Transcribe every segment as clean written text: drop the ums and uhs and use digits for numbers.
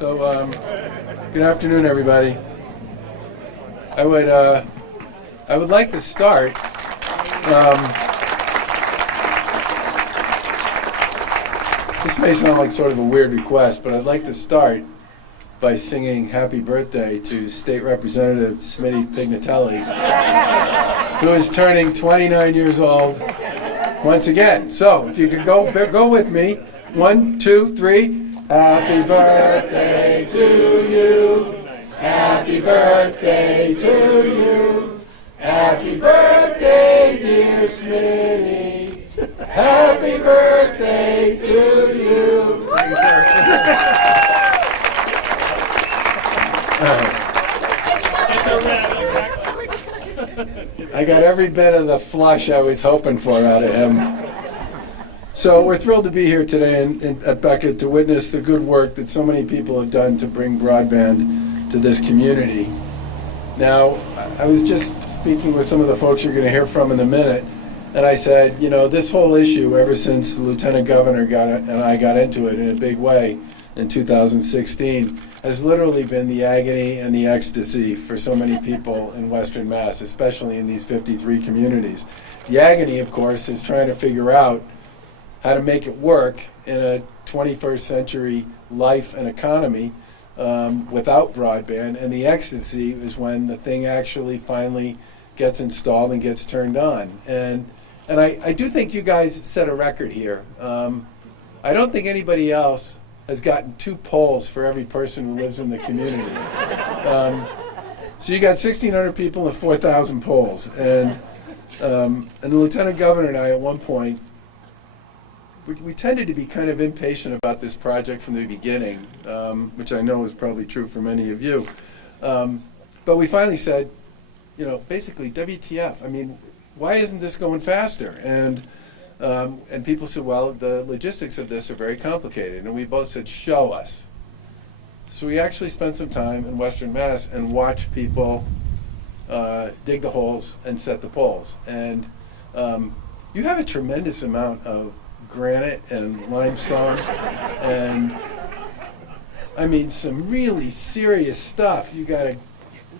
So, good afternoon, everybody. I would like to start. This may sound like sort of a weird request, but I'd like to start by singing "Happy Birthday" to State Representative Smitty Pignatelli, who is turning 29 years old once again. So, if you could go with me. 1, 2, 3. Happy birthday to you. Happy birthday to you. Happy birthday, dear Smitty. Happy birthday to you. Thank you, sir. I got every bit of the flush I was hoping for out of him. So we're thrilled to be here today at Becket to witness the good work that so many people have done to bring broadband to this community. Now, I was just speaking with some of the folks you're going to hear from in a minute, and I said, you know, this whole issue, ever since the Lieutenant Governor and I got into it in a big way in 2016, has literally been the agony and the ecstasy for so many people in Western Mass, especially in these 53 communities. The agony, of course, is trying to figure out how to make it work in a 21st century life and economy without broadband. And the ecstasy is when the thing actually finally gets installed and gets turned on. And I do think you guys set a record here. I don't think anybody else has gotten 2 poles for every person who lives in the community. So you got 1,600 people and 4,000 poles. And the Lieutenant Governor and I at one point, we tended to be kind of impatient about this project from the beginning, which I know is probably true for many of you. But we finally said, you know, basically, WTF? I mean, why isn't this going faster? And people said, well, the logistics of this are very complicated. And we both said, show us. So we actually spent some time in Western Mass and watched people dig the holes and set the poles. And you have a tremendous amount of granite and limestone and I mean some really serious stuff you got to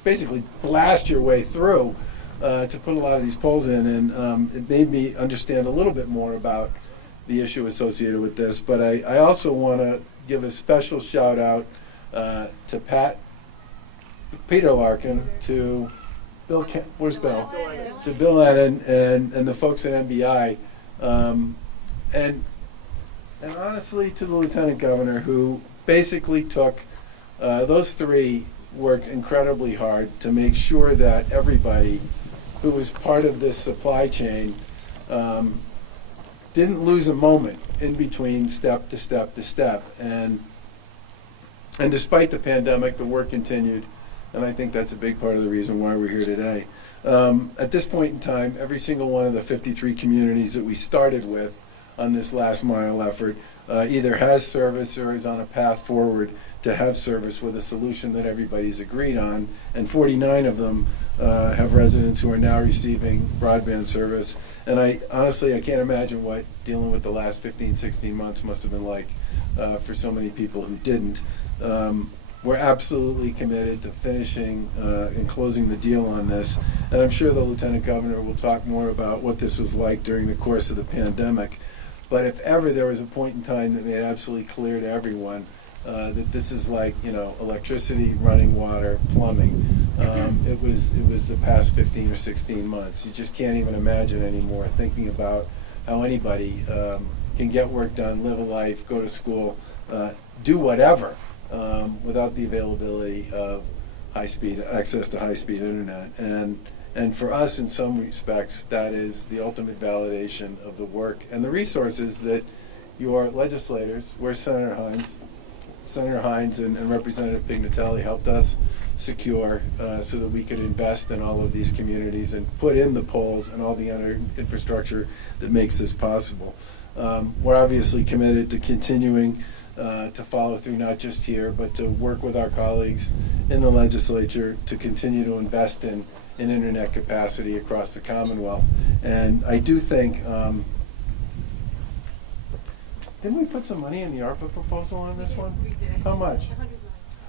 basically blast your way through to put a lot of these poles in, and it made me understand a little bit more about the issue associated with this. But I also want to give a special shout out to Peter Larkin, to Bill where's Bill? To Bill Lennon and the folks at MBI. And honestly, to the Lieutenant Governor, who basically took, those 3 worked incredibly hard to make sure that everybody who was part of this supply chain didn't lose a moment in between step to step to step. And despite the pandemic, the work continued, and I think that's a big part of the reason why we're here today. At this point in time, every single one of the 53 communities that we started with on this last mile effort either has service or is on a path forward to have service with a solution that everybody's agreed on, and 49 of them have residents who are now receiving broadband service. And I can't imagine what dealing with the last 15, 16 months must have been like for so many people who didn't. We're absolutely committed to finishing and closing the deal on this, and I'm sure the Lieutenant Governor will talk more about what this was like during the course of the pandemic. But if ever there was a point in time that made absolutely clear to everyone that this is like, you know, electricity, running water, plumbing, it was the past 15 or 16 months. You just can't even imagine anymore thinking about how anybody can get work done, live a life, go to school, do whatever without the availability of access to high-speed internet. And for us, in some respects, that is the ultimate validation of the work and the resources that your legislators, where Senator Hines and Representative Pignatelli helped us secure so that we could invest in all of these communities and put in the poles and all the other infrastructure that makes this possible. We're obviously committed to continuing to follow through, not just here, but to work with our colleagues in the legislature to continue to invest in internet capacity across the Commonwealth. And I do think, didn't we put some money in the ARPA proposal on this one? We did. How much?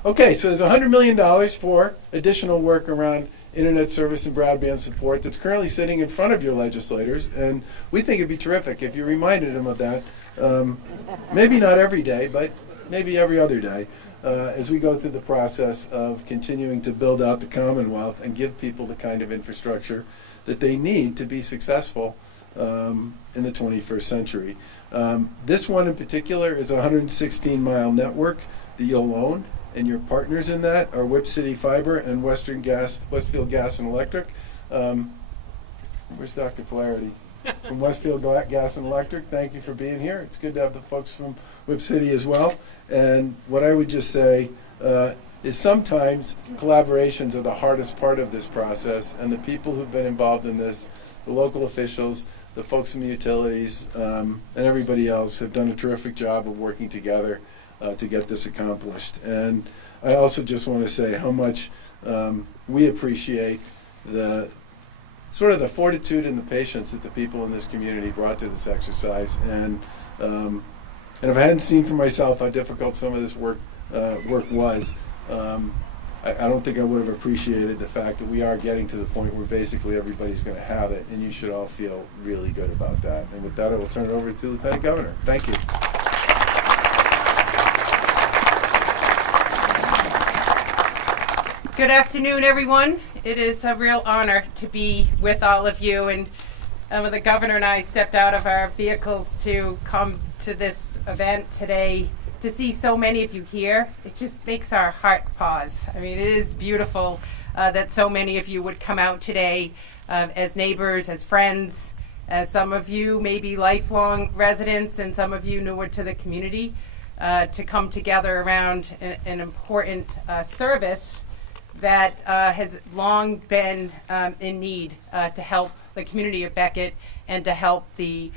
Okay, so there's $100 million for additional work around internet service and broadband support that's currently sitting in front of your legislators, and we think it'd be terrific if you reminded them of that. Maybe not every day, but maybe every other day, as we go through the process of continuing to build out the Commonwealth and give people the kind of infrastructure that they need to be successful in the 21st century. This one in particular is a 116-mile network that you'll own, and your partners in that are Whip City Fiber and Westfield Gas and Electric. Where's Dr. Flaherty? From Westfield Gas and Electric, thank you for being here. It's good to have the folks from Whip City as well. And what I would just say is sometimes collaborations are the hardest part of this process, and the people who've been involved in this, the local officials, the folks from the utilities, and everybody else have done a terrific job of working together to get this accomplished. And I also just want to say how much we appreciate the sort of the fortitude and the patience that the people in this community brought to this exercise. And if I hadn't seen for myself how difficult some of this work was, I don't think I would have appreciated the fact that we are getting to the point where basically everybody's going to have it, and you should all feel really good about that. And with that, I will turn it over to the Lieutenant Governor. Thank you. Good afternoon, everyone. It is a real honor to be with all of you, and the governor and I stepped out of our vehicles to come to this event today. To see so many of you here, it just makes our heart pause. I mean, it is beautiful that so many of you would come out today as neighbors, as friends, as some of you may be lifelong residents and some of you newer to the community, to come together around an important service that has long been in need to help the community of Becket and to help the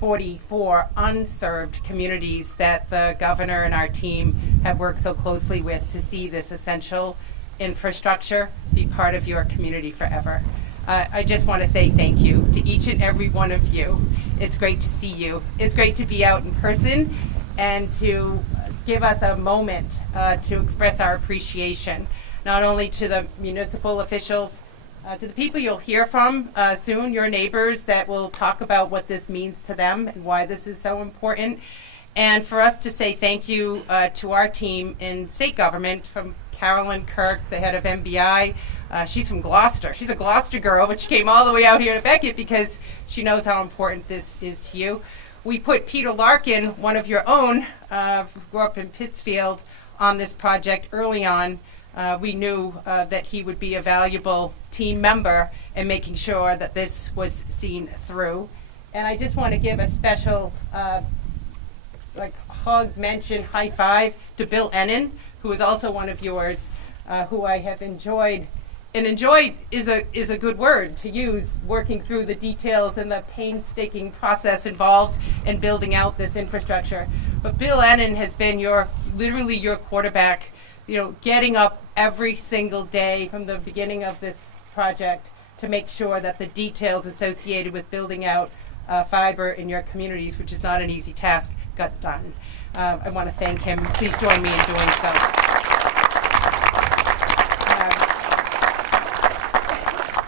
44 unserved communities that the governor and our team have worked so closely with to see this essential infrastructure be part of your community forever. I just want to say thank you to each and every one of you. It's great to see you. It's great to be out in person and to give us a moment to express our appreciation, not only to the municipal officials, to the people you'll hear from soon, your neighbors that will talk about what this means to them and why this is so important, and for us to say thank you to our team in state government, from Carolyn Kirk, the head of MBI. She's from Gloucester. She's a Gloucester girl, but she came all the way out here to Becket because she knows how important this is to you. We put Peter Larkin, one of your own, who grew up in Pittsfield, on this project early on. We knew that he would be a valuable team member in making sure that this was seen through. And I just want to give a special hug, mention, high five to Bill Ennin, who is also one of yours, who I have enjoyed. And enjoyed is a good word to use, working through the details and the painstaking process involved in building out this infrastructure. But Bill Ennin has been literally your quarterback, getting up every single day from the beginning of this project to make sure that the details associated with building out fiber in your communities, which is not an easy task, got done. I want to thank him. Please join me in doing so.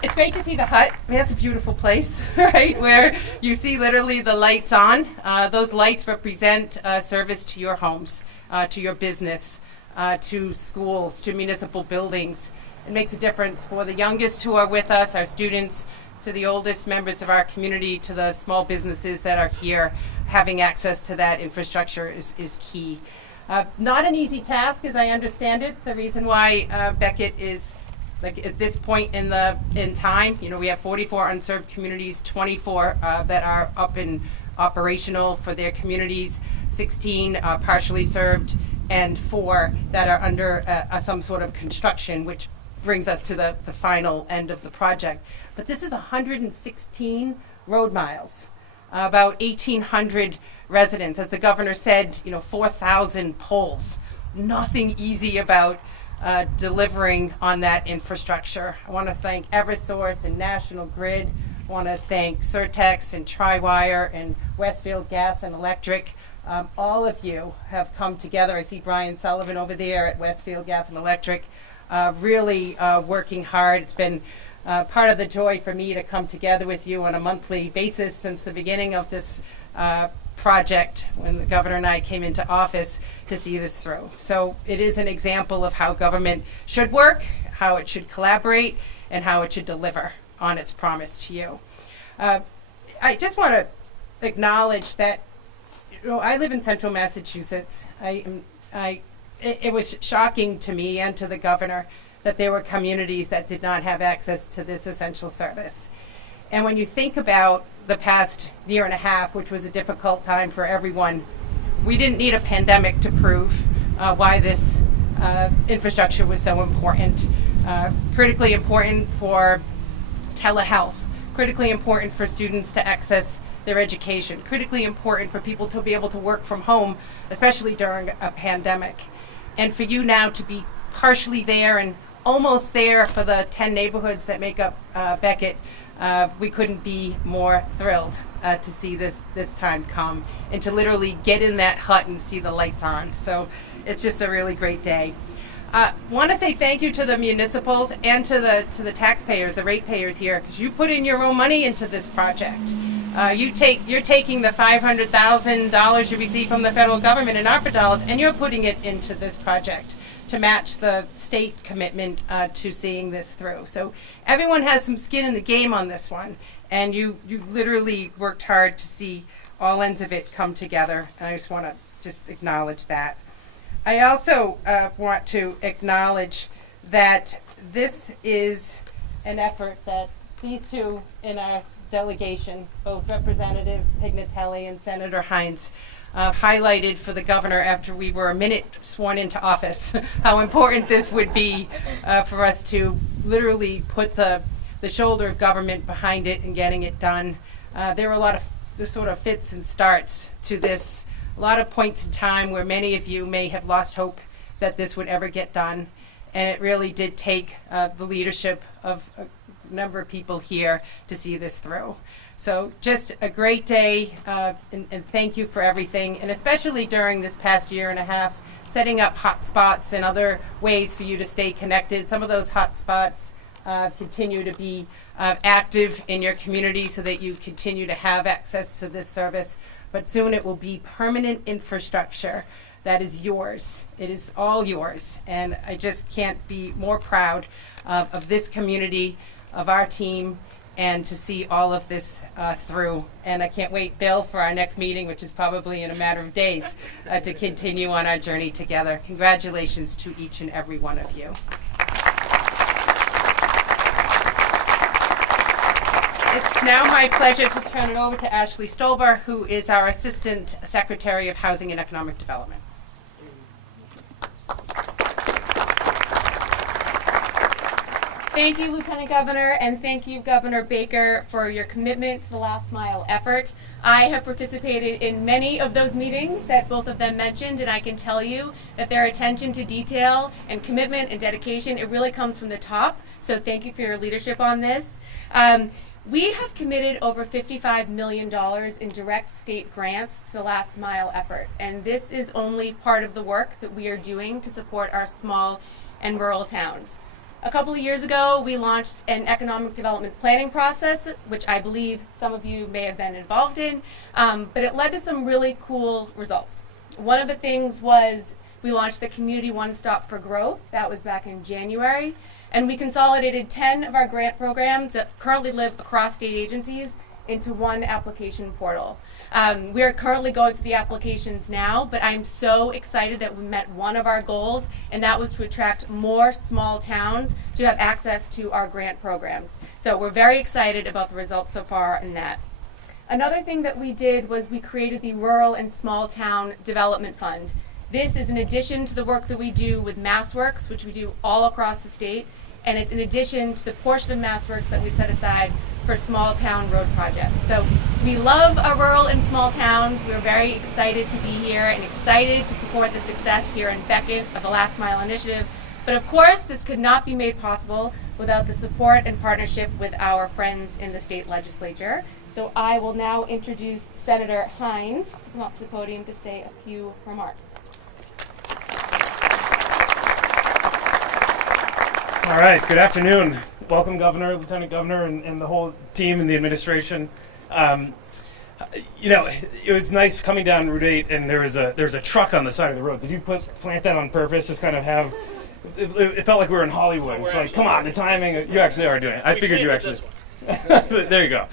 It's great to see the hut. I mean, that's a beautiful place, right? Where you see literally the lights on. Those lights represent service to your homes, to your business, to schools, to municipal buildings. It makes a difference for the youngest who are with us, our students, to the oldest members of our community, to the small businesses that are here. Having access to that infrastructure is key. Not an easy task, as I understand it. The reason why Becket is at this point in time, we have 44 unserved communities, 24 that are up and operational for their communities, 16 partially served, and 4 that are under some sort of construction, which brings us to the final end of the project. But this is 116 road miles, about 1,800 residents. As the governor said, 4,000 poles. Nothing easy about delivering on that infrastructure. I want to thank Eversource and National Grid. I want to thank Certex and Triwire and Westfield Gas and Electric All of you have come together. I see Brian Sullivan over there at Westfield Gas and Electric, really working hard. It's been part of the joy for me to come together with you on a monthly basis since the beginning of this project when the governor and I came into office to see this through. So it is an example of how government should work, how it should collaborate, and how it should deliver on its promise to you. I just want to acknowledge that I live in central Massachusetts. It was shocking to me and to the governor that there were communities that did not have access to this essential service. And when you think about the past year and a half, which was a difficult time for everyone, we didn't need a pandemic to prove why this infrastructure was so important. Critically important for telehealth, critically important for students to access their education, critically important for people to be able to work from home, especially during a pandemic. And for you now to be partially there and almost there for the 10 neighborhoods that make up Becket, we couldn't be more thrilled to see this time come and to literally get in that hut and see the lights on. So it's just a really great day. Want to say thank you to the municipals and to the taxpayers, the ratepayers here, because you put in your own money into this project. You're taking the $500,000 you receive from the federal government in ARPA dollars, and you're putting it into this project to match the state commitment to seeing this through. So everyone has some skin in the game on this one, and you literally worked hard to see all ends of it come together, and I just want to just acknowledge that. I also want to acknowledge that this is an effort that these two in our delegation, both Representative Pignatelli and Senator Hines, highlighted for the governor after we were a minute sworn into office, how important this would be for us to literally put the shoulder of government behind it and getting it done. There were a lot of sort of fits and starts to this, a lot of points in time where many of you may have lost hope that this would ever get done. And it really did take the leadership of a number of people here to see this through. So just a great day, and thank you for everything, and especially during this past year and a half, setting up hotspots and other ways for you to stay connected. Some of those hotspots continue to be active in your community so that you continue to have access to this service, but soon it will be permanent infrastructure that is yours. It is all yours, and I just can't be more proud of this community, of our team, and to see all of this through. And I can't wait, Bill, for our next meeting, which is probably in a matter of days, to continue on our journey together. Congratulations to each and every one of you. It's now my pleasure to turn it over to Ashley Stolber, who is our Assistant Secretary of Housing and Economic Development. Thank you, Lieutenant Governor, and thank you, Governor Baker, for your commitment to the last mile effort. I have participated in many of those meetings that both of them mentioned, and I can tell you that their attention to detail and commitment and dedication, it really comes from the top. So thank you for your leadership on this. We have committed over $55 million in direct state grants to the last mile effort, and this is only part of the work that we are doing to support our small and rural towns. A couple of years ago, we launched an economic development planning process, which I believe some of you may have been involved in, but it led to some really cool results. One of the things was we launched the Community One Stop for Growth. That was back in January. And we consolidated 10 of our grant programs that currently live across state agencies into one application portal. We are currently going through the applications now, but I'm so excited that we met one of our goals, and that was to attract more small towns to have access to our grant programs. So we're very excited about the results so far in that. Another thing that we did was we created the Rural and Small Town Development Fund. This is in addition to the work that we do with MassWorks, which we do all across the state, and it's in addition to the portion of MassWorks that we set aside for small town road projects. So we love our rural and small towns. We're very excited to be here and excited to support the success here in Becket of the Last Mile Initiative. But of course, this could not be made possible without the support and partnership with our friends in the state legislature. So I will now introduce Senator Hines to come up to the podium to say a few remarks. All right, good afternoon. Welcome, Governor, Lieutenant Governor, and the whole team and the administration. It was nice coming down Route 8, and there's a truck on the side of the road. Did you plant that on purpose? Just kind of have. It felt like we were in Hollywood. It's like, come on, the timing. You actually are doing it. I figured you actually. There you go.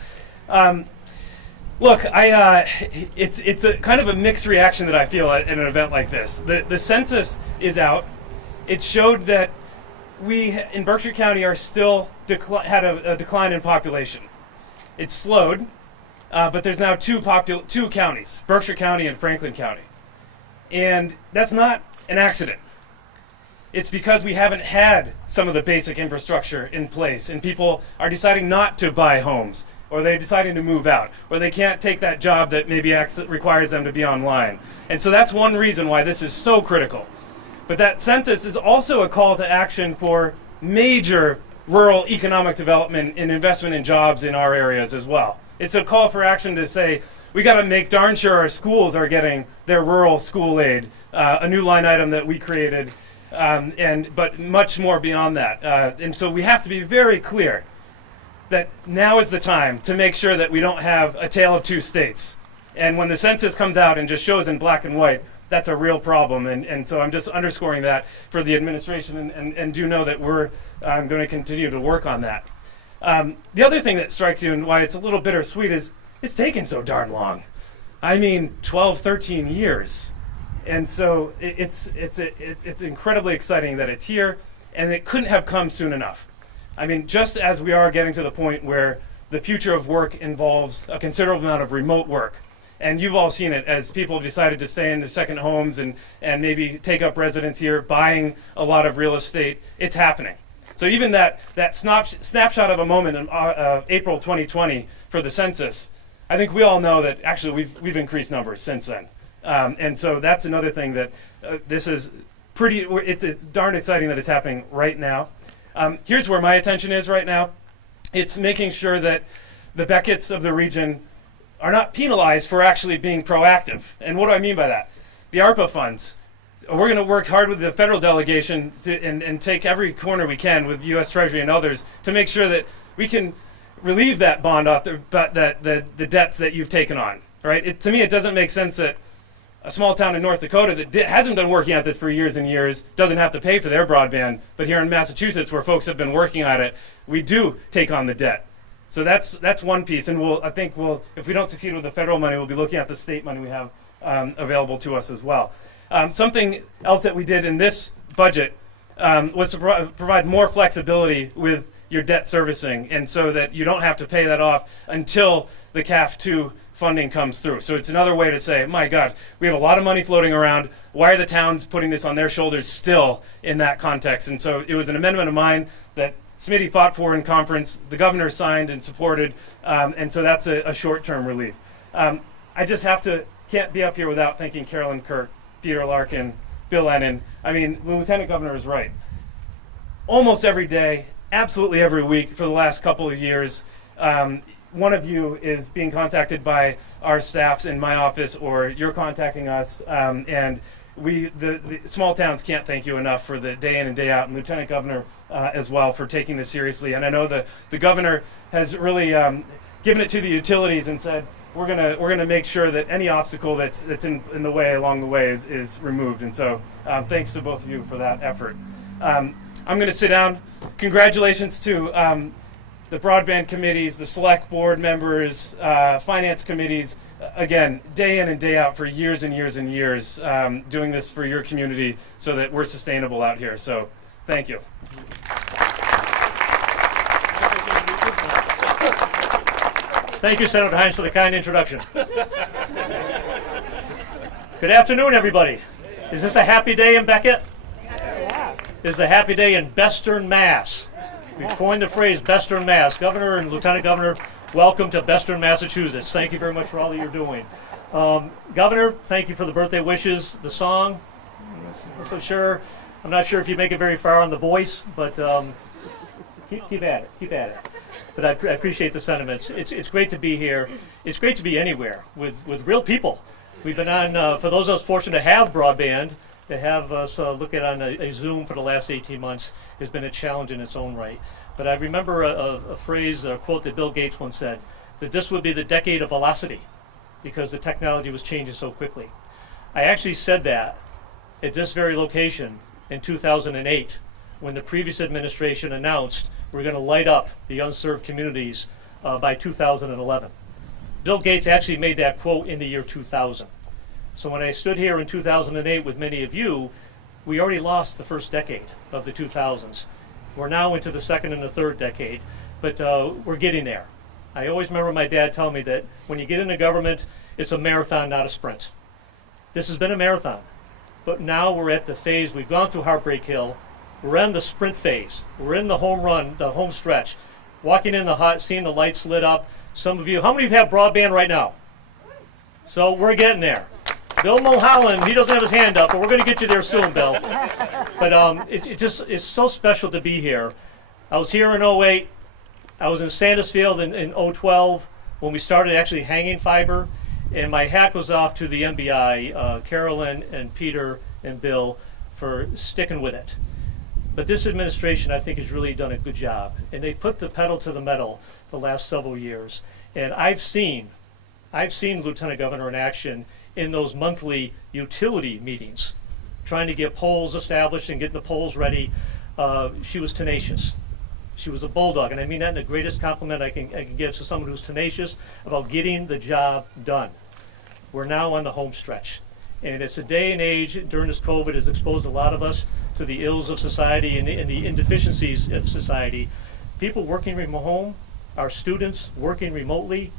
Look, it's a kind of a mixed reaction that I feel at an event like this. The census is out. It showed that we in Berkshire County are still had a decline in population. It's slowed, but there's now two counties, Berkshire County and Franklin County. And that's not an accident. It's because we haven't had some of the basic infrastructure in place, and people are deciding not to buy homes, or they're deciding to move out, or they can't take that job that maybe requires them to be online. And so that's one reason why this is so critical. But that census is also a call to action for major rural economic development and investment in jobs in our areas as well. It's a call for action to say, we got to make darn sure our schools are getting their rural school aid, a new line item that we created, but much more beyond that. And so we have to be very clear that now is the time to make sure that we don't have a tale of two states. And when the census comes out and just shows in black and white, that's a real problem. And so I'm just underscoring that for the administration, and do know that we're going to continue to work on that. The other thing that strikes you and why it's a little bittersweet is it's taken so darn long. I mean, 12, 13 years. And so it's incredibly exciting that it's here, and it couldn't have come soon enough. I mean, just as we are getting to the point where the future of work involves a considerable amount of remote work, and you've all seen it as people have decided to stay in their second homes and maybe take up residence here, buying a lot of real estate, it's happening. So even that snapshot of a moment in April 2020 for the census, I think we all know that actually we've increased numbers since then. And so that's another thing that this is it's darn exciting that it's happening right now. Here's where my attention is right now. It's making sure that the Beckets of the region are not penalized for actually being proactive. And what do I mean by that? The ARPA funds. We're going to work hard with the federal delegation and take every corner we can with the U.S. Treasury and others to make sure that we can relieve that bond author, but the debts that you've taken on. Right? To me, it doesn't make sense that a small town in North Dakota that hasn't been working at this for years and years doesn't have to pay for their broadband. But here in Massachusetts, where folks have been working on it, we do take on the debt. So that's one piece, and I think if we don't succeed with the federal money, we'll be looking at the state money we have available to us as well. Something else that we did in this budget was to provide more flexibility with your debt servicing, and so that you don't have to pay that off until the CAF 2 funding comes through. So it's another way to say, my God, we have a lot of money floating around. Why are the towns putting this on their shoulders still in that context? And so it was an amendment of mine that Smitty fought for in conference, the governor signed and supported, and so that's a short-term relief. I just can't be up here without thanking Carolyn Kirk, Peter Larkin, Bill Lennon. I mean, the Lieutenant Governor is right. Almost every day, absolutely every week for the last couple of years, one of you is being contacted by our staffs in my office, or you're contacting us, and the small towns can't thank you enough for the day in and day out, and Lieutenant Governor as well for taking this seriously. And I know the governor has really given it to the utilities and said we're gonna make sure that any obstacle that's in the way along the way is removed. And so thanks to both of you for that effort. I'm going to sit down. Congratulations to the broadband committees, the select board members, finance committees. Again, day in and day out for years and years and years, doing this for your community so that we're sustainable out here. So thank you. Thank you, Senator Hines, for the kind introduction. Good afternoon, everybody. Is this a happy day in Becket? Yeah. This is a happy day in Western Mass. We've coined the phrase Western Mass. Governor and Lieutenant Governor, welcome to Western Massachusetts. Thank you very much for all that you're doing. Governor, thank you for the birthday wishes, the song. I'm not sure if you make it very far on the voice, but keep at it. but I appreciate the sentiments. It's great to be here. It's great to be anywhere with real people. We've been on, for those of us fortunate to have broadband, to have us look at on a Zoom for the last 18 months has been a challenge in its own right. But I remember a phrase, a quote that Bill Gates once said, that this would be the decade of velocity because the technology was changing so quickly. I actually said that at this very location in 2008 when the previous administration announced we're going to light up the unserved communities by 2011. Bill Gates actually made that quote in the year 2000. So when I stood here in 2008 with many of you, we already lost the first decade of the 2000s. We're now into the second and the third decade, but we're getting there. I always remember my dad telling me that when you get into government, it's a marathon, not a sprint. This has been a marathon, but now we're at the phase, we've gone through Heartbreak Hill, we're in the sprint phase, we're in the home run, the home stretch, walking in the hut, seeing the lights lit up. Some of you, how many of you have broadband right now? So we're getting there. Bill Mulholland, he doesn't have his hand up, but we're going to get you there soon, Bill. But it's so special to be here. I was here in 08. I was in Sandusfield in 012 when we started actually hanging fiber, and my hat goes off to the MBI, Carolyn and Peter and Bill, for sticking with it. But this administration, I think, has really done a good job, and they put the pedal to the metal the last several years. And I've seen Lieutenant Governor in action in those monthly utility meetings, trying to get polls established and getting the polls ready. She was tenacious. She was a bulldog, and I mean that in the greatest compliment I can give to someone who's tenacious about getting the job done. We're now on the home stretch, and it's a day and age during this COVID has exposed a lot of us to the ills of society and the inefficiencies of society. People working from home, our students working remotely,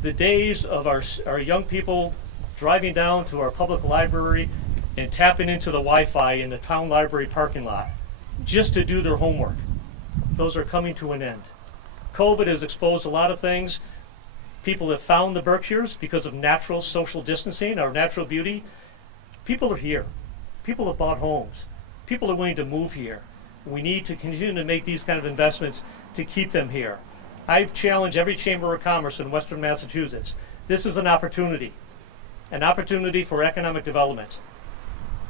the days of our young people driving down to our public library and tapping into the Wi-Fi in the town library parking lot just to do their homework. Those are coming to an end. COVID has exposed a lot of things. People have found the Berkshires because of natural social distancing, our natural beauty. People are here. People have bought homes. People are willing to move here. We need to continue to make these kind of investments to keep them here. I've challenged every Chamber of Commerce in Western Massachusetts. This is an opportunity for economic development.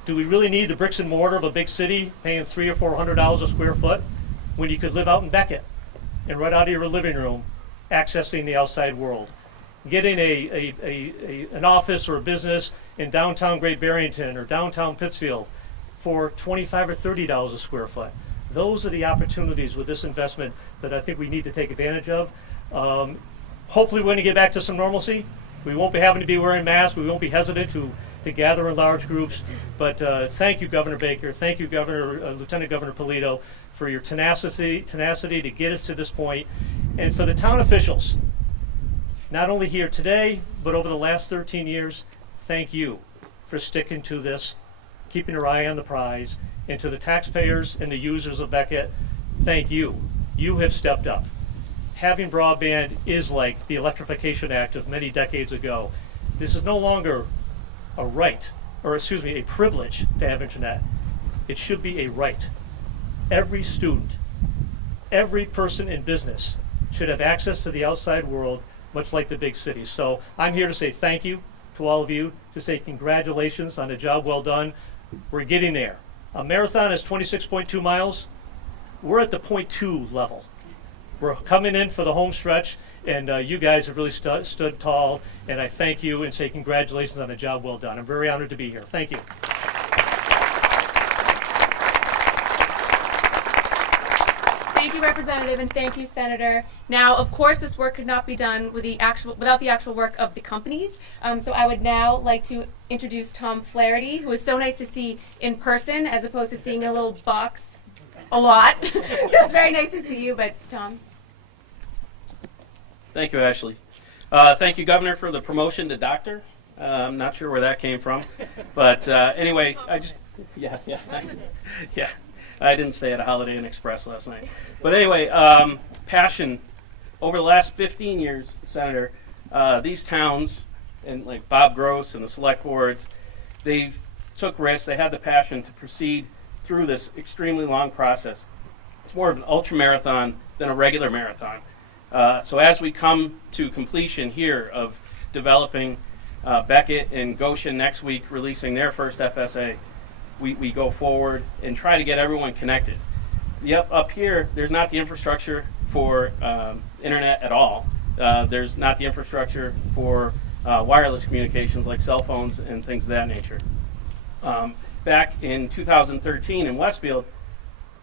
Do we really need the bricks and mortar of a big city paying $300 or $400 a square foot when you could live out in Becket and right out of your living room accessing the outside world? Getting an office or a business in downtown Great Barrington or downtown Pittsfield for $25 or $30 a square foot. Those are the opportunities with this investment that I think we need to take advantage of. Hopefully we're going to get back to some normalcy. We won't be having to be wearing masks. We won't be hesitant to gather in large groups. But thank you, Governor Baker. Thank you, Lieutenant Governor Polito, for your tenacity to get us to this point. And for the town officials, not only here today, but over the last 13 years, thank you for sticking to this, keeping your eye on the prize. And to the taxpayers and the users of Becket, thank you. You have stepped up. Having broadband is like the Electrification Act of many decades ago. This is no longer a right, or excuse me, a privilege to have internet. It should be a right. Every student, every person in business should have access to the outside world, much like the big cities. So I'm here to say thank you to all of you, to say congratulations on a job well done. We're getting there. A marathon is 26.2 miles. We're at the 0.2 level. We're coming in for the home stretch, and you guys have really stood tall, and I thank you and say congratulations on a job well done. I'm very honored to be here. Thank you. Thank you, Representative, and thank you, Senator. Now, of course, this work could not be done without the actual work of the companies. So I would now like to introduce Tom Flaherty, who is so nice to see in person as opposed to seeing a little box a lot. It's very nice to see you, but Tom. Thank you, Ashley. Thank you, Governor, for the promotion to doctor. I'm not sure where that came from, but anyway, yeah, I didn't stay at a Holiday Inn Express last night. But anyway, passion. Over the last 15 years, Senator, these towns, and like Bob Gross and the select boards, they took risks. They had the passion to proceed through this extremely long process. It's more of an ultra marathon than a regular marathon. So as we come to completion here of developing Becket and Goshen next week releasing their first FSA, we go forward and try to get everyone connected. Up here, there's not the infrastructure for internet at all. There's not the infrastructure for wireless communications like cell phones and things of that nature. Back in 2013 in Westfield,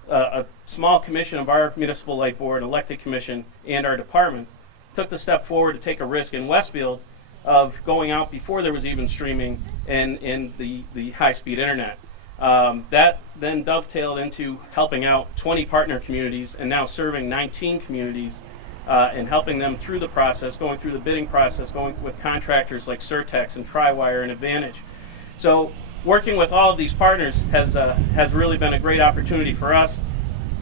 a small commission of our municipal light board, elected commission, and our department took the step forward to take a risk in Westfield of going out before there was even streaming and the high-speed internet. That then dovetailed into helping out 20 partner communities and now serving 19 communities and helping them through the process, going through the bidding process, going with contractors like Surtex and Triwire and Advantage. So working with all of these partners has really been a great opportunity for us.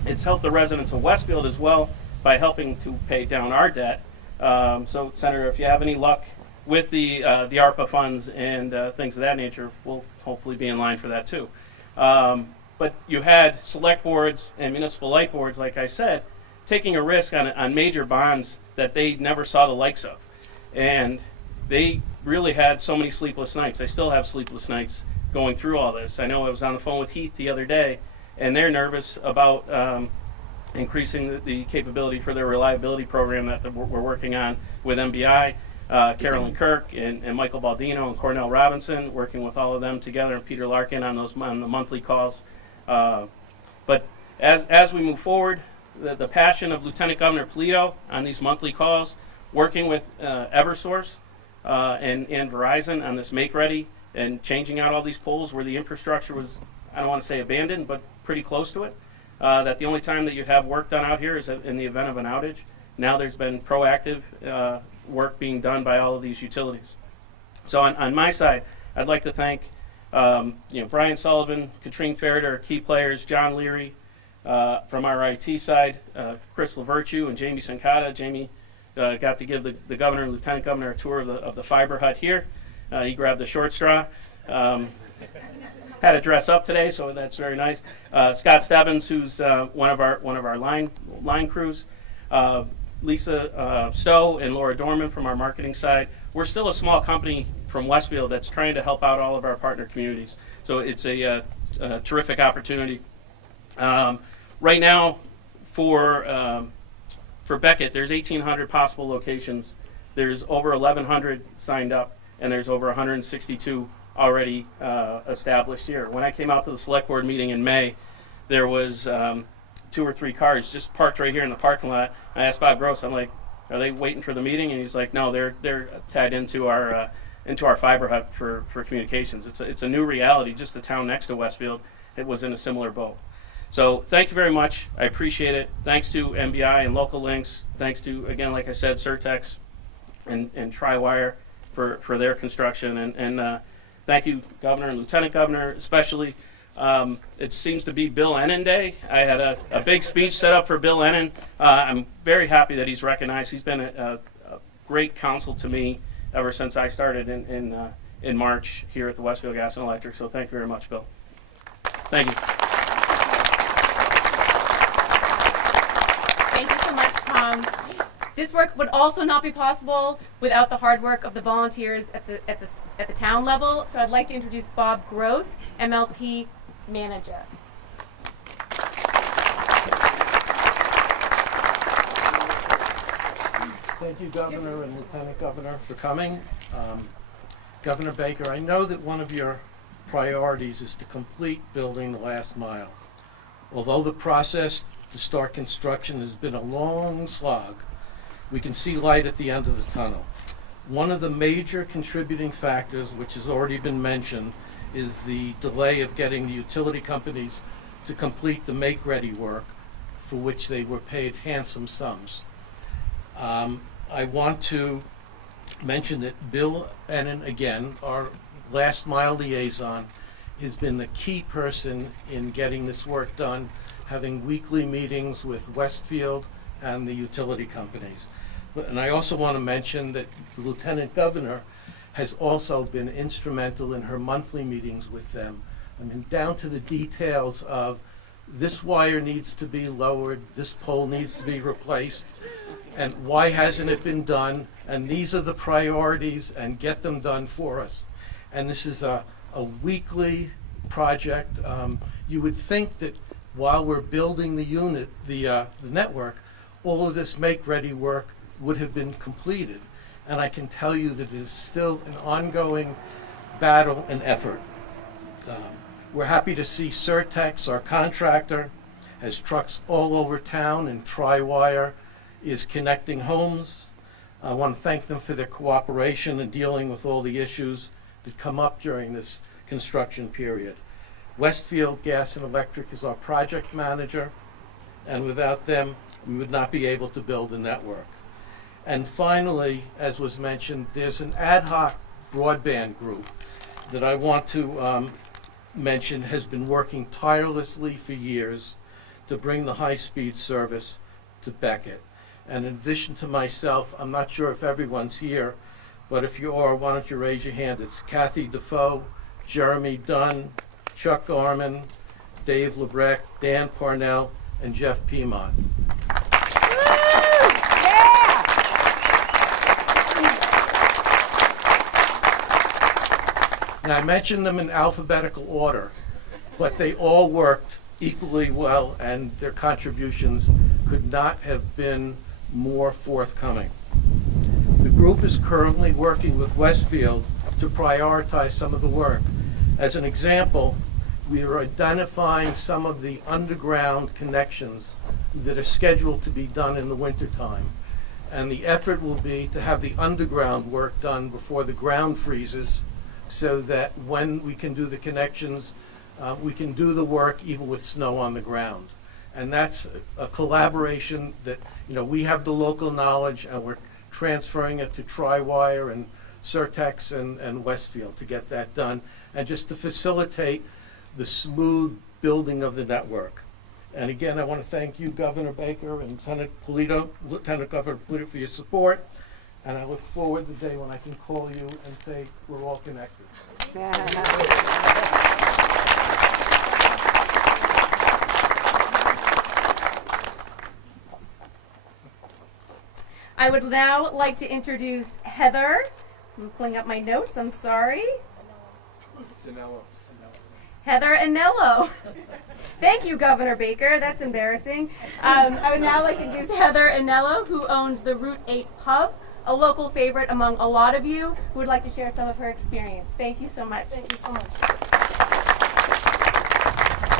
It's helped the residents of Westfield as well by helping to pay down our debt. So Senator, if you have any luck with the ARPA funds and things of that nature, we'll hopefully be in line for that too. But you had select boards and municipal light boards, like I said, taking a risk on major bonds that they never saw the likes of. And they really had so many sleepless nights. I still have sleepless nights going through all this. I know I was on the phone with Heath the other day, and they're nervous about increasing the capability for their reliability program that we're working on with MBI. Carolyn Kirk and Michael Baldino and Cornell Robinson, working with all of them together, and Peter Larkin on the monthly calls. But as we move forward, the passion of Lieutenant Governor Polito on these monthly calls, working with Eversource and Verizon on this Make Ready and changing out all these poles where the infrastructure was, I don't want to say abandoned, but pretty close to it. That the only time that you'd have work done out here is in the event of an outage. Now there's been proactive work being done by all of these utilities. So on my side, I'd like to thank Brian Sullivan, Katrine Ferreter, key players, John Leary from our IT side, Chris Lavirtue and Jamie Sincata. Jamie got to give the governor and lieutenant governor a tour of the fiber hut here. He grabbed the short straw. Had to dress up today, so that's very nice. Scott Stebbins, who's one of our line crews. Lisa Stowe and Laura Dorman from our marketing side. We're still a small company from Westfield that's trying to help out all of our partner communities. So it's a terrific opportunity. Right now, for Becket, there's 1,800 possible locations. There's over 1,100 signed up, and there's over 162 already established here. When I came out to the select board meeting in May, there was 2 or 3 cars just parked right here in the parking lot. I asked Bob Gross, I'm like, are they waiting for the meeting? And he's like, no, they're tied into our fiber hut for communications. It's a new reality. Just the town next to Westfield, it was in a similar boat. So thank you very much. I appreciate it. Thanks to MBI and Local Links. Thanks to, again, like I said, Surtex and Triwire for their construction. And thank you, Governor and Lieutenant Governor, especially. It seems to be Bill Ennin Day. I had a big speech set up for Bill Ennin. I'm very happy that he's recognized. He's been a great counsel to me ever since I started in March here at the Westfield Gas and Electric. So thank you very much, Bill. Thank you. Thank you so much, Tom. This work would also not be possible without the hard work of the volunteers at the town level. So I'd like to introduce Bob Gross, MLP Manager. Thank you, Governor and Lieutenant Governor, for coming. Governor Baker, I know that one of your priorities is to complete building the last mile. Although the process to start construction has been a long slog, we can see light at the end of the tunnel. One of the major contributing factors, which has already been mentioned, is the delay of getting the utility companies to complete the make-ready work, for which they were paid handsome sums. I want to mention that Bill Ennin, again, our last mile liaison, has been the key person in getting this work done, having weekly meetings with Westfield and the utility companies. And I also want to mention that the Lieutenant Governor has also been instrumental in her monthly meetings with them. I mean, down to the details of this wire needs to be lowered, this pole needs to be replaced. and why hasn't it been done, and these are the priorities, and get them done for us. And this is a weekly project. You would think that while we're building the unit, the network, all of this make-ready work would have been completed. And I can tell you that it is still an ongoing battle and effort. We're happy to see Certex, our contractor, has trucks all over town, and Tri-Wire is connecting homes. I want to thank them for their cooperation in dealing with all the issues that come up during this construction period. Westfield Gas and Electric is our project manager, and without them, we would not be able to build the network. And finally, as was mentioned, there's an ad hoc broadband group that I want to mention has been working tirelessly for years to bring the high-speed service to Becket. And in addition to myself, I'm not sure if everyone's here, but if you are, why don't you raise your hand? It's Kathy Defoe, Jeremy Dunn, Chuck Garman, Dave Lebrecht, Dan Parnell, and Jeff Piedmont. And I mentioned them in alphabetical order, but they all worked equally well, and their contributions could not have been more forthcoming. The group is currently working with Westfield to prioritize some of the work. As an example, we are identifying some of the underground connections that are scheduled to be done in the wintertime. And the effort will be to have the underground work done before the ground freezes, so that when we can do the connections, we can do the work even with snow on the ground. And that's a collaboration that, we have the local knowledge, and we're transferring it to Tri-Wire and Certex and Westfield to get that done, and just to facilitate the smooth building of the network. And again, I want to thank you, Governor Baker and Lieutenant Governor Polito, for your support. And I look forward to the day when I can call you and say we're all connected. I would now like to introduce Heather. I'm pulling up my notes, I'm sorry. Heather Anello. Thank you, Governor Baker. That's embarrassing. I would now like to introduce Heather Anello, who owns the Route 8 Pub, a local favorite among a lot of you, who would like to share some of her experience. Thank you so much. Thank you so much.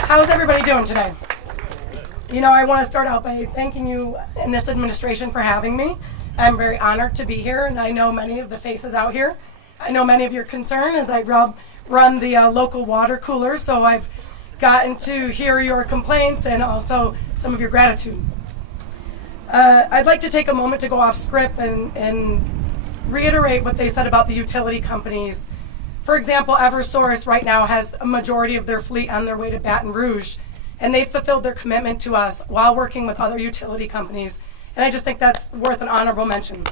How's everybody doing today? I want to start out by thanking you and this administration for having me. I'm very honored to be here, and I know many of the faces out here. I know many of your concern as I run the local water cooler, so I've gotten to hear your complaints and also some of your gratitude. I'd like to take a moment to go off script and reiterate what they said about the utility companies. For example, Eversource right now has a majority of their fleet on their way to Baton Rouge, and they've fulfilled their commitment to us while working with other utility companies, and I just think that's worth an honorable mention.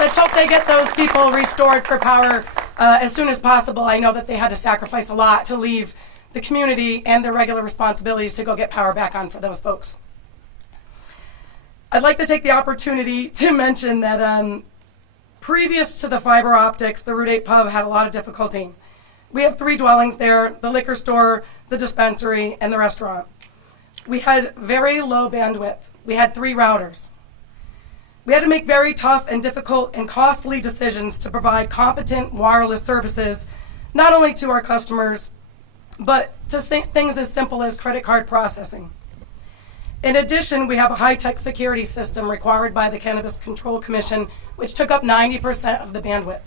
Let's hope they get those people restored for power as soon as possible. I know that they had to sacrifice a lot to leave the community and their regular responsibilities to go get power back on for those folks. I'd like to take the opportunity to mention that previous to the fiber optics, the Route 8 Pub had a lot of difficulty. We have 3 dwellings there: the liquor store, the dispensary, and the restaurant. We had very low bandwidth. We had 3 routers. We had to make very tough and difficult and costly decisions to provide competent wireless services, not only to our customers, but to things as simple as credit card processing. In addition, we have a high-tech security system required by the Cannabis Control Commission, which took up 90% of the bandwidth.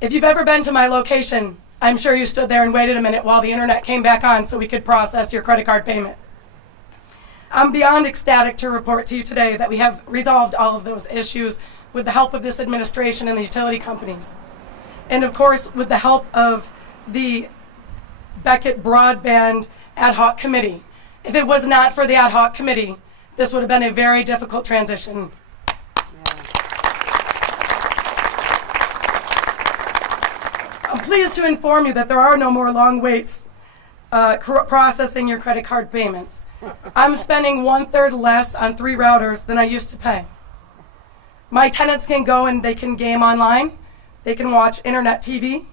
If you've ever been to my location, I'm sure you stood there and waited a minute while the internet came back on so we could process your credit card payment. I'm beyond ecstatic to report to you today that we have resolved all of those issues with the help of this administration and the utility companies. And of course, with the help of the Becket Broadband Ad Hoc Committee. If it was not for the Ad Hoc Committee, this would have been a very difficult transition. I'm pleased to inform you that there are no more long waits processing your credit card payments. I'm spending 1/3 less on 3 routers than I used to pay. My tenants can go and they can game online. They can watch internet TV.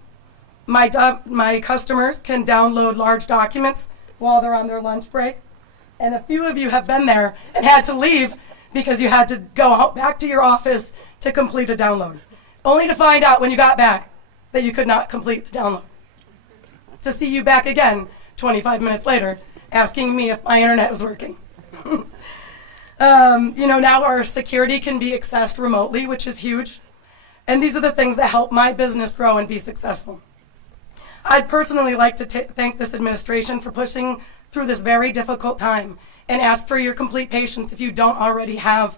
My customers can download large documents while they're on their lunch break. And a few of you have been there and had to leave because you had to go back to your office to complete a download, only to find out when you got back that you could not complete the download. To see you back again 25 minutes later asking me if my internet was working. Now our security can be accessed remotely, which is huge. And these are the things that help my business grow and be successful. I'd personally like to thank this administration for pushing through this very difficult time and ask for your complete patience if you don't already have,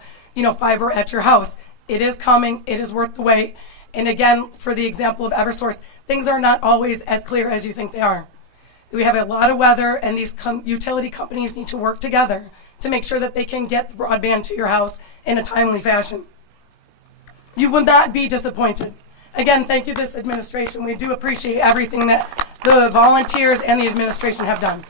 fiber at your house. It is coming. It is worth the wait. And again, for the example of Eversource, things are not always as clear as you think they are. We have a lot of weather, and these utility companies need to work together to make sure that they can get the broadband to your house in a timely fashion. You will not be disappointed. Again, thank you, this administration. We do appreciate everything that the volunteers and the administration have done.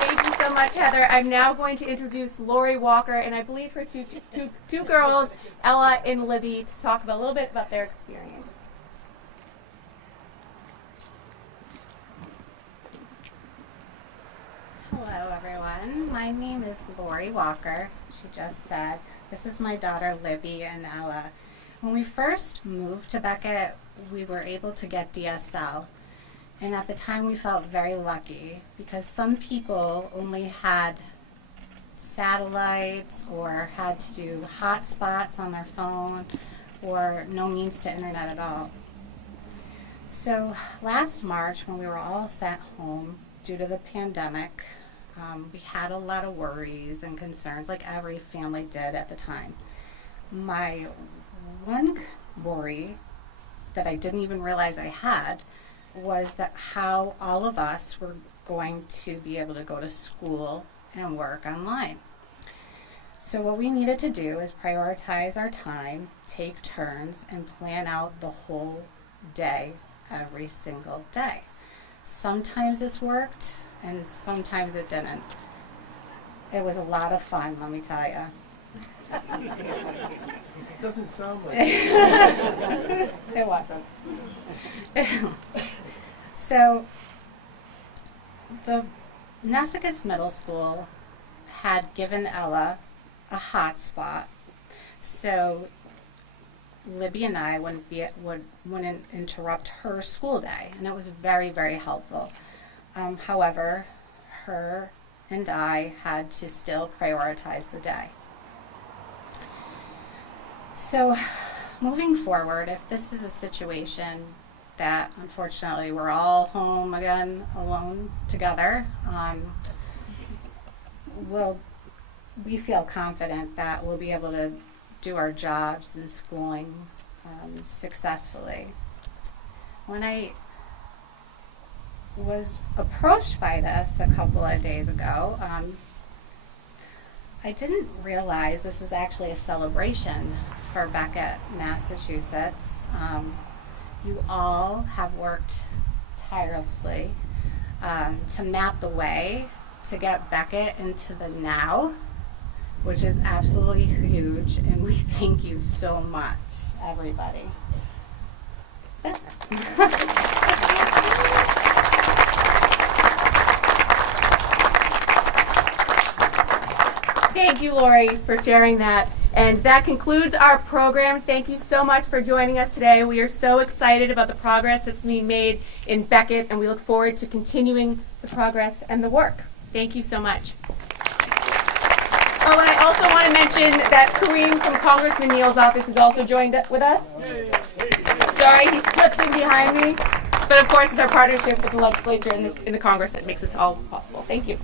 Thank you so much, Heather. I'm now going to introduce Lori Walker, and I believe her two girls, Ella and Libby, to talk a little bit about their experience. Hello everyone, my name is Lori Walker. She just said, this is my daughter Libby and Ella. When we first moved to Becket, we were able to get DSL. And at the time we felt very lucky because some people only had satellites or had to do hotspots on their phone or no means to internet at all. So last March when we were all sent home due to the pandemic, we had a lot of worries and concerns like every family did at the time. My one worry that I didn't even realize I had was that how all of us were going to be able to go to school and work online. So what we needed to do is prioritize our time, take turns, and plan out the whole day, every single day. Sometimes this worked, and sometimes it didn't. It was a lot of fun, let me tell you. It doesn't sound like It wasn't. So, the Nessicus Middle School had given Ella a hotspot, so Libby and I wouldn't interrupt her school day, and it was very, very helpful. However, her and I had to still prioritize the day. So, moving forward, if this is a situation that unfortunately we're all home again, alone together, we feel confident that we'll be able to do our jobs and schooling successfully. When I was approached by this a couple of days ago, I didn't realize this is actually a celebration for Becket, Massachusetts. You all have worked tirelessly to map the way to get Becket into the now, which is absolutely huge, and we thank you so much, everybody. That's it. Thank you, Lori, for sharing that. And that concludes our program. Thank you so much for joining us today. We are so excited about the progress that's being made in Becket, and we look forward to continuing the progress and the work. Thank you so much. Oh, and I also want to mention that Kareem from Congressman Neal's office has also joined with us. Sorry, he slipped in behind me. But of course, it's our partnership with the legislature and the Congress that makes this all possible. Thank you.